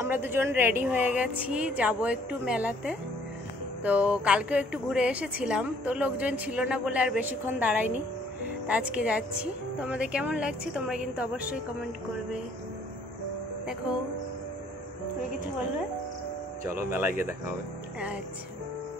আমরা দুজন রেডি হয়ে গেছি, যাব একটু মেলাতে। তো কালকেও একটু ঘুরে এসেছিলাম, তো লোকজন ছিল না বলে আর বেশিক্ষণ দাঁড়াইনি। তো আজকে যাচ্ছি। তোমাদের কেমন লাগছে তোমরা কিন্তু অবশ্যই কমেন্ট করবে। দেখো, তুমি কিছু বলবে? চলো মেলায় গিয়ে দেখা হবে। আচ্ছা,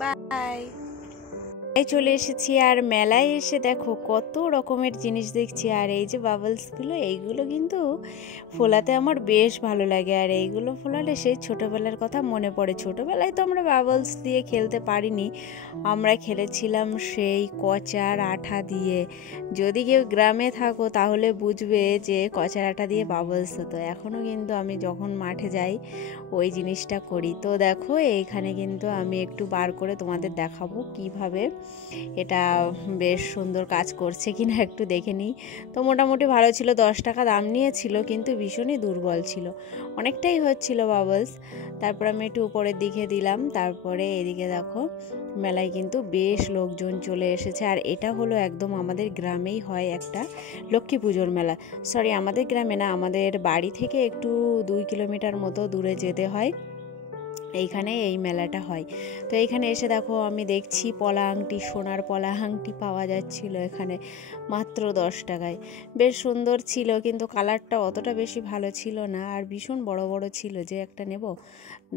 বাই। চলে এসেছি, আর মেলায় এসে দেখো কত রকমের জিনিস দেখছি। আর এই যে বাবলসগুলো, এইগুলো কিন্তু ফোলাতে আমার বেশ ভালো লাগে। আর এইগুলো ফোলালে সেই ছোটোবেলার কথা মনে পড়ে। ছোটোবেলায় তো আমরা বাবলস দিয়ে খেলতে পারিনি, আমরা খেলেছিলাম সেই কচার আঠা দিয়ে। যদি কেউ গ্রামে থাকো তাহলে বুঝবে যে কচার আঠা দিয়ে বাবলস হতো। এখনও কিন্তু আমি যখন মাঠে যাই ওই জিনিসটা করি। তো দেখো এইখানে কিন্তু আমি একটু বার করে তোমাদের দেখাবো কিভাবে এটা বেশ সুন্দর কাজ করছে কিনা একটু দেখে নিই। তো মোটামুটি ভালো ছিল, 10 টাকা দাম নিয়েছিল, কিন্তু ভীষণই দুর্বল ছিল, অনেকটাই হচ্ছিল বাবলস। তারপর আমি একটু উপরের দিকে দিলাম। তারপরে এদিকে দেখো মেলায় কিন্তু বেশ লোকজন চলে এসেছে। আর এটা হলো একদম আমাদের গ্রামেই হয় একটা লক্ষ্মী পুজোর মেলা। সরি, আমাদের গ্রামে না, আমাদের বাড়ি থেকে একটু 2 কিলোমিটার মতো দূরে যেতে হয়, এইখানে এই মেলাটা হয়। তো এইখানে এসে দেখো আমি দেখছি পলা আংটি, সোনার পলা আংটি পাওয়া যাচ্ছিল এখানে মাত্র 10 টাকায়। বেশ সুন্দর ছিল, কিন্তু কালারটা অতটা বেশি ভালো ছিল না, আর ভীষণ বড় বড় ছিল যে একটা নেব।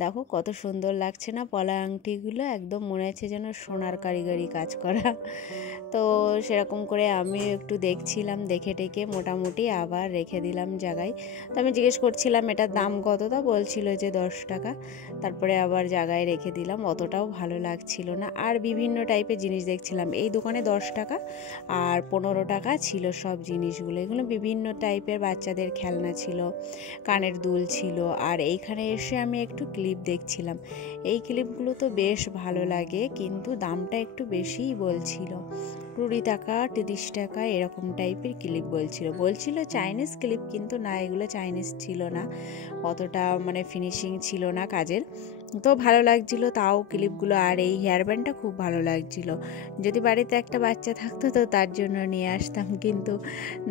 দেখো কত সুন্দর লাগছে না পলা আংটিগুলো, একদম মনে হচ্ছে যেন সোনার কারিগরি কাজ করা। তো সেরকম করে আমি একটু দেখছিলাম, দেখে টেকে মোটামুটি আবার রেখে দিলাম জায়গায়। তো আমি জিজ্ঞেস করছিলাম এটার দাম কত, তা বলছিল যে 10 টাকা। তারপরে আবার জায়গায় রেখে দিলাম, অতটাও ভালো লাগছিল না। আর বিভিন্ন টাইপের জিনিস দেখছিলাম। এই দোকানে 10 টাকা আর 15 টাকা ছিল সব জিনিসগুলো। এগুলো বিভিন্ন টাইপের বাচ্চাদের খেলনা ছিল, কানের দুল ছিল। আর এইখানে এসে আমি একটু ক্লিপ দেখছিলাম। এই ক্লিপগুলো তো বেশ ভালো লাগে, কিন্তু দামটা একটু বেশিই বলছিল, 20 টাকা 30 টাকা এরকম টাইপের ক্লিপ বলছিল চাইনিজ ক্লিপ, কিন্তু না, এগুলো চাইনিজ ছিল না, অতটা মানে ফিনিশিং ছিল না কাজের। তো ভালো লাগছিল তাও ক্লিপগুলো। আর এই হেয়ার ব্যান্ডটা খুব ভালো লাগছিল, যদি বাড়িতে একটা বাচ্চা থাকতো তো তার জন্য নিয়ে আসতাম। কিন্তু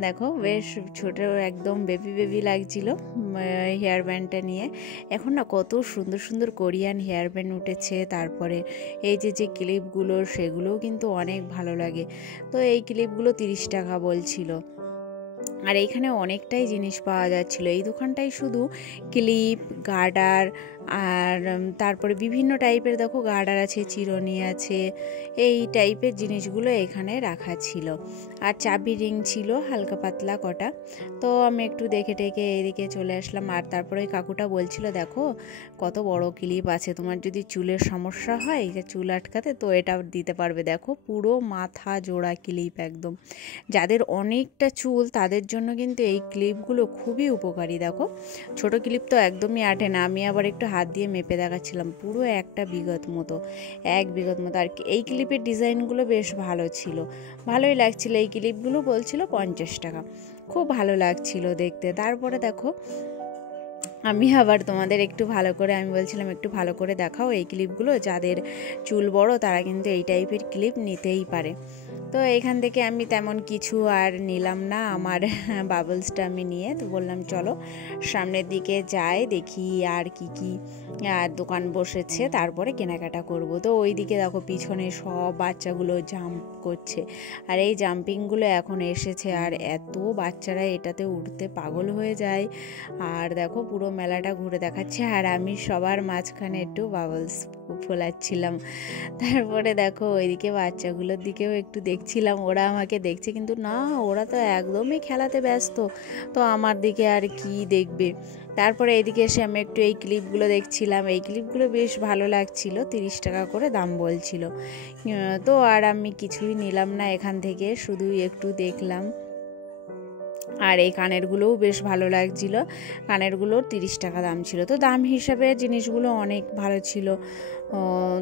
দেখো বেশ ছোট, একদম বেবি বেবি লাগছিল হেয়ার ব্যান্ডটা নিয়ে। এখন না কত সুন্দর সুন্দর কোরিয়ান হেয়ার ব্যান্ড উঠেছে। তারপরে এই যে ক্লিপগুলো, সেগুলোও কিন্তু অনেক ভালো লাগে। তো এই ক্লিপগুলো 30 টাকা বলছিল। আর এইখানে অনেকটাই জিনিস পাওয়া যাচ্ছিলো। এই দোকানটাই শুধু ক্লিপ, গার্ডার, আর তারপরে বিভিন্ন টাইপের দেখো গার্ডার আছে, চিরুনি আছে, এই টাইপের জিনিসগুলো এখানে রাখা ছিল। আর চাবি রিং ছিল হালকা পাতলা কটা। তো আমি একটু দেখে টেকে এদিকে চলে আসলাম। আর তারপরে ওই কাকুটা বলছিল দেখো কত বড় ক্লিপ আছে, তোমার যদি চুলের সমস্যা হয়, চুল আটকাতে, তো এটা দিতে পারবে। দেখো পুরো মাথা জোড়া ক্লিপ একদম। যাদের অনেকটা চুল তাদের জন্য কিন্তু এই ক্লিপগুলো খুবই উপকারী। দেখো ছোট ক্লিপ তো একদমই আটে না, আমি আবার একটু হাত দিয়ে মেপে দেখাচ্ছিলাম, পুরো একটা বিঘত মতো, 1 বিঘত মতো। আর এই ক্লিপের ডিজাইনগুলো বেশ ভালো ছিল, ভালোই লাগছিল। এই ক্লিপগুলো বলছিল 50 টাকা, খুব ভালো লাগছিল দেখতে। তারপরে দেখো আমি আবার তোমাদের একটু ভালো করে, আমি বলছিলাম একটু ভালো করে দেখাও এই ক্লিপগুলো, যাদের চুল বড় তারা কিন্তু এই টাইপের ক্লিপ নিতেই পারে। তো এখান থেকে আমি তেমন কিছু আর নিলাম না, আমার বাবলসটা আমি নিয়ে তো বললাম চলো সামনের দিকে যাই, দেখি আর কি দোকান বসেছে, তারপরে কেনাকাটা করব। তো ওই দিকে দেখো পিছনে সব বাচ্চাগুলো জাম্প করছে। আর এই জাম্পিংগুলো এখন এসেছে, আর এত বাচ্চারা এটাতে উঠতে পাগল হয়ে যায়। আর দেখো পুরো মেলাটা ঘুরে দেখাচ্ছে, আর আমি সবার মাঝখানে একটু বাবলস ফোলাচ্ছিলাম। তারপরে দেখো ওইদিকে বাচ্চাগুলোর দিকেও একটু দেখছিলাম, ওরা আমাকে দেখছে, কিন্তু না, ওরা তো একদমই খেলাতে ব্যস্ত, তো আমার দিকে আর কি দেখবে। তারপরে এদিকে এসে আমি একটু এই ক্লিপগুলো দেখছিলাম, এই ক্লিপগুলো বেশ ভালো লাগছিল, 30 টাকা করে দাম বলছিল। তো আর আমি কিছুই নিলাম না এখান থেকে, শুধুই একটু দেখলাম। আর এই কানেরগুলোও বেশ ভালো লাগছিল, কানেরগুলোর 30 টাকা দাম ছিল। তো দাম হিসাবে জিনিসগুলো অনেক ভালো ছিল।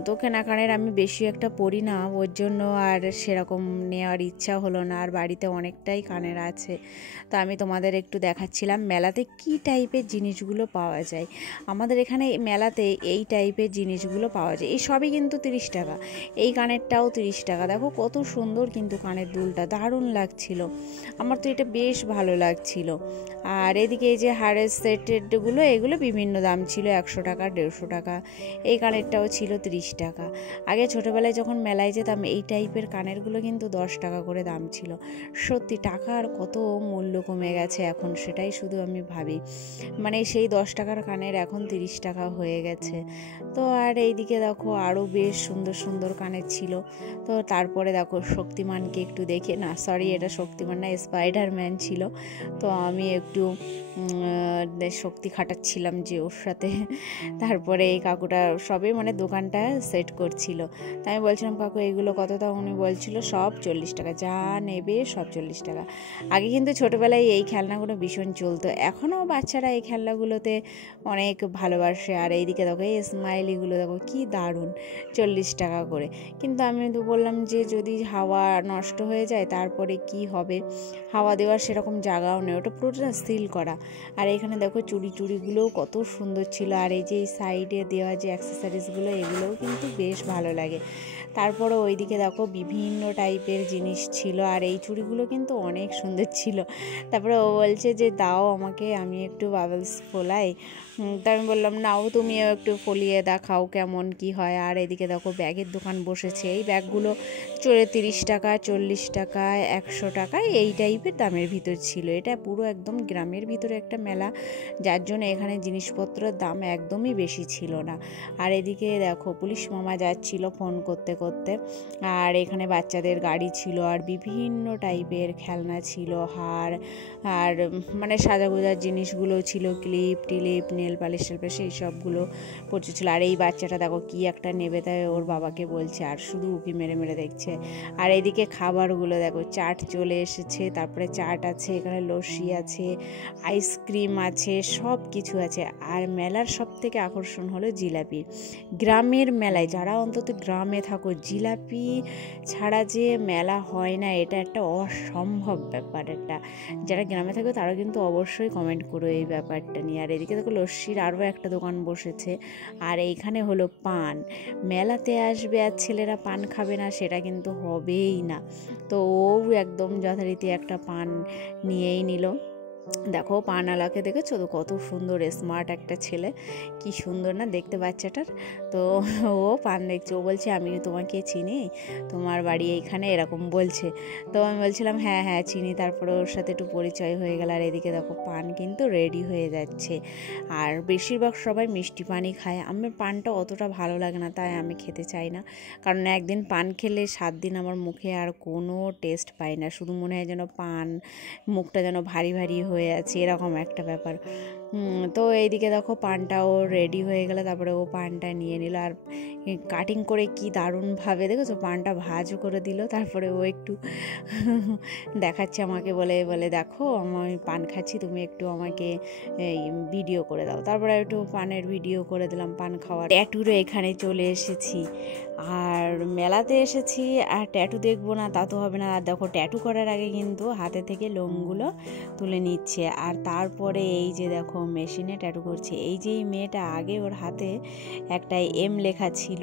তো কেনা কানের আমি বেশি একটা পরি না, ওর জন্য আর সেরকম নেওয়ার ইচ্ছা হলো না। আর বাড়িতে অনেকটাই কানের আছে, তো আমি তোমাদের একটু দেখাচ্ছিলাম মেলাতে কি টাইপের জিনিসগুলো পাওয়া যায়। আমাদের এখানে মেলাতে এই টাইপের জিনিসগুলো পাওয়া যায়। এই সবই কিন্তু 30 টাকা, এই কানেরটাও 30 টাকা। দেখো কত সুন্দর কিন্তু কানের দুলটা, দারুণ লাগছিল, আমার তো এটা বেশ ভালো ভালো লাগছিল। আর এদিকে এই যে হারের সেটেরগুলো, এগুলো বিভিন্ন দাম ছিল, 100 টাকা, 150 টাকা। এই কানেরটাও ছিল 30 টাকা। আগে ছোটোবেলায় যখন মেলায় যেতাম এই টাইপের কানেরগুলো কিন্তু 10 টাকা করে দাম ছিল। সত্যি টাকার কত মূল্য কমে গেছে এখন, সেটাই শুধু আমি ভাবি। মানে সেই 10 টাকার কানের এখন 30 টাকা হয়ে গেছে। তো আর এইদিকে দেখো আরও বেশ সুন্দর সুন্দর কানের ছিল। তো তারপরে দেখো শক্তিমানকে একটু দেখে, না সরি এটা শক্তিমান না, স্পাইডারম্যান ছিল। তো আমি একটু শক্তি খাটাচ্ছিলাম যে ওর সাথে। তারপরে এই কাকুটা সবে মানে দোকানটা সেট করছিল। তাই আমি বলছিলাম কাকু এগুলো কত দাম? উনি বলছিল সব 40 টাকা, যা নেবে সব 40 টাকা। আগে কিন্তু ছোটোবেলায় এই খেলনাগুলো ভীষণ চলতো, এখনও বাচ্চারা এই খেলনাগুলোতে অনেক ভালোবাসে। আর এইদিকে দেখো এই স্মাইলিগুলো দেখো কি দারুণ, 40 টাকা করে। কিন্তু আমি তো বললাম যে যদি হাওয়া নষ্ট হয়ে যায় তারপরে কি হবে, হাওয়া দেওয়ার সেরকম জায়গাও নেই, ওটা পুরোটা সিল করা। আর এখানে দেখো চুড়িগুলোও কত সুন্দর ছিল। আর এই যে সাইডে দেওয়া যে অ্যাক্সেসরিজগুলো, এগুলোও কিন্তু বেশ ভালো লাগে। তারপরে ওইদিকে দেখো বিভিন্ন টাইপের জিনিস ছিল, আর এই চুড়িগুলো কিন্তু অনেক সুন্দর ছিল। তারপরে ও বলছে যে দাও আমাকে, আমি একটু বাবলস ফোলাই। তা আমি বললাম নাও, তুমিও একটু ফলিয়ে দেখাও কেমন কি হয়। আর এদিকে দেখো ব্যাগের দোকান বসেছে, এই ব্যাগগুলো 30 টাকা, 40 টাকা, 100 টাকা এই টাইপের দামের ভিতর ছিল। এটা পুরো একদম গ্রামের ভিতরে একটা মেলা, যার জন্য এখানে জিনিসপত্রের দাম একদমই বেশি ছিল না। আর এদিকে দেখো পুলিশ মামা যাচ্ছিল ফোন করতে করতে। আর এখানে বাচ্চাদের গাড়ি ছিল, আর বিভিন্ন টাইপের খেলনা ছিল, হার আর মানে সাজাগোজার জিনিসগুলো ছিল, ক্লিপ টিলিপ নেল পালিশ টেলপালিশ এই সবগুলো প্রচুর ছিল। আর এই বাচ্চাটা দেখো কি একটা নেবে, তাই ওর বাবাকে বলছে আর শুধু উকি মেরে মেরে দেখছে। আর এদিকে খাবারগুলো দেখো, চাট চলে এসেছে, তারপরে চাট আছে, এখানে লস্যি আছে, আইসক্রিম আছে, সব কিছু আছে। আর মেলার সব থেকে আকর্ষণ হলো জিলাপি। গ্রামের মেলায় যারা অন্তত গ্রামে থাকো, জিলাপি ছাড়া যে মেলা হয় না এটা একটা অসম্ভব ব্যাপার। একটা যারা গ্রামে থাকো তারা কিন্তু অবশ্যই কমেন্ট করো এই ব্যাপারটা নিয়ে। আর এদিকে দেখো লস্যির আরও একটা দোকান বসেছে। আর এইখানে হলো পান, মেলাতে আসবে আর ছেলেরা পান খাবে না সেটা কিন্তু হবেই না। তো ও একদম যথারীতি একটা পান নিয়েই নিল। দেখো পানওয়ালাকে দেখেছো তো কত সুন্দর, স্মার্ট একটা ছেলে, কি সুন্দর না দেখতে বাচ্চাটার। তো ও পান দেখছে, ও বলছে আমি তোমাকে চিনি, তোমার বাড়ি এইখানে, এরকম বলছে। তো আমি বলছিলাম হ্যাঁ হ্যাঁ চিনি। তারপরে ওর সাথে একটু পরিচয় হয়ে গেল। আর এদিকে দেখো পান কিন্তু রেডি হয়ে যাচ্ছে। আর বেশিরভাগ সবাই মিষ্টি পানই খায়, আমার পানটা অতটা ভালো লাগে না, তাই আমি খেতে চাই না। কারণ একদিন পান খেলে 7 দিন আমার মুখে আর কোনো টেস্ট পাই না, শুধু মনে হয় যেন পান, মুখটা যেন ভারী ভারী হয়ে আছে, এরকম একটা ব্যাপার। তো এইদিকে দেখো পানটাও রেডি হয়ে গেল। তারপরে ও পানটা নিয়ে নিল, আর কাটিং করে কি দারুণভাবে দেখেছো পানটা ভাজও করে দিল। তারপরে ও একটু দেখাচ্ছে আমাকে, বলে দেখো আমি পান খাচ্ছি, তুমি একটু আমাকে ভিডিও করে দাও। তারপরে একটু পানের ভিডিও করে দিলাম, পান খাওয়ার। ট্যাটুরও এখানে চলে এসেছি, আর মেলাতে এসেছি আর ট্যাটু দেখবো না তা তো হবে না। আর দেখো ট্যাটু করার আগে কিন্তু হাতে থেকে লোমগুলো তুলে নিচ্ছে। আর তারপরে এই যে দেখো মেশিনে ট্যাটু করছে। এই যে এই মেয়েটা, আগে ওর হাতে একটা এম লেখা ছিল,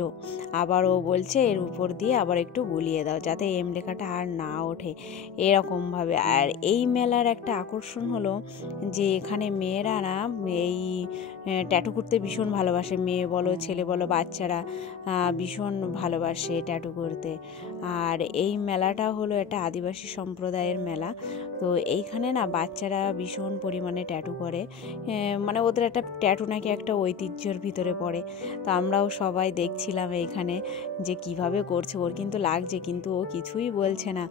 আবার ও বলছে এর উপর দিয়ে আবার একটু বুলিয়ে দাও যাতে এম লেখাটা আর না ওঠে, এরকমভাবে। আর এই মেলার একটা আকর্ষণ হলো যে এখানে মেয়েরা না এই ট্যাটু করতে ভীষণ ভালোবাসে, মেয়ে বলো ছেলে বলো বাচ্চারা ভীষণ ভালোবাসে ট্যাটু করতে। আর এই মেলাটা হলো একটা আদিবাসী সম্প্রদায়ের মেলা। তো এইখানে না বাচ্চারা ভীষণ পরিমাণে ট্যাটু করে, মানে ওদের একটা ট্যাটু নাকি একটা ঐতিহ্যের ভিতরে পড়ে। তো আমরাও সবাই দেখছিলাম এইখানে যে কিভাবে করছে, ওর কিন্তু লাগছে কিন্তু ও কিছুই বলছে না।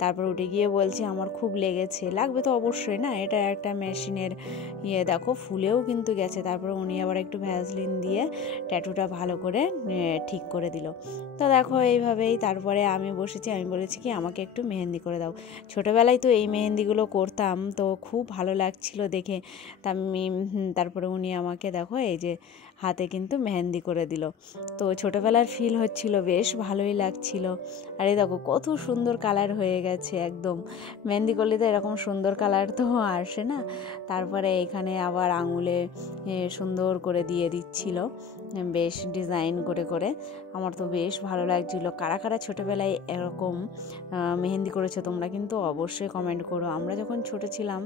তারপর উঠে গিয়ে বলছে আমার খুব লেগেছে, লাগবে তো অবশ্যই না, এটা একটা মেশিনের দেখো ফুলেও কিন্তু গেছে। তারপর উনি আবার একটু ভ্যাসলিন দিয়ে ট্যাটুটা ভালো করে ঠিক করে দিল। তো দেখো এইভাবেই তারপরে আমি বসেছি, আমি বলেছি কি আমাকে একটু মেহেন্দি করে দাও। ছোটোবেলায় তো এই মেহেন্দিগুলো করতাম, তো খুব ভালো লাগছিল দেখে। তা আমি তারপরে উনি আমাকে দেখো এই যে হাতে কিন্তু মেহেন্দি করে দিল। তো ছোটোবেলার ফিল হচ্ছিল, বেশ ভালোই লাগছিল। আর এই দেখো কত সুন্দর কালার হয়ে গেছে, একদম মেহেন্দি করলে তো এরকম সুন্দর কালার তো আসে না। তারপরে এখানে আবার আঙুলে সুন্দর করে দিয়ে দিচ্ছিল, বেশ ডিজাইন করে করে। আমার তো বেশ ভালো লাগছিল। কারা কারা ছোটোবেলায় এরকম মেহেন্দি করেছো তোমরা কিন্তু অবশ্যই কমেন্ট করো। আমরা যখন ছোট ছিলাম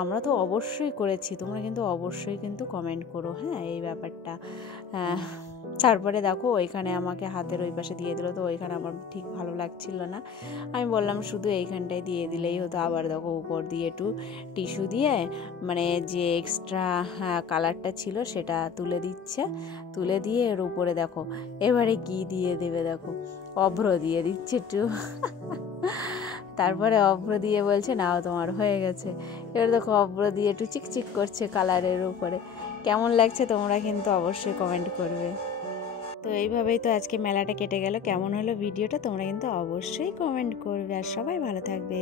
আমরা তো অবশ্যই করেছি, তোমরা কিন্তু অবশ্যই কিন্তু কমেন্ট করো, হ্যাঁ, এই ব্যাপারটা। তারপরে দেখো ওইখানে আমাকে হাতের ওই পাশে দিয়ে দিল, তো ওইখানে আমার ঠিক ভালো লাগছিল না। আমি বললাম শুধু এইখানটায় দিয়ে দিলেই হতো। আবার দেখো উপর দিয়ে একটু টিস্যু দিয়ে মানে যে এক্সট্রা কালারটা ছিল সেটা তুলে দিচ্ছে, তুলে দিয়ে এর উপরে দেখো এবারে কি দিয়ে দেবে, দেখো অভ্র দিয়ে দিচ্ছে একটু। তারপরে অভ্র দিয়ে বলছে নাও তোমার হয়ে গেছে। এবার দেখো অভ্র দিয়ে একটু চিকচিক করছে কালারের উপরে। কেমন লাগছে তোমরা কিন্তু অবশ্যই কমেন্ট করবে। তো এইভাবেই তো আজকে মেলাটা কেটে গেল। কেমন হলো ভিডিওটা তোমরা কিন্তু অবশ্যই কমেন্ট করবে, আর সবাই ভালো থাকবে।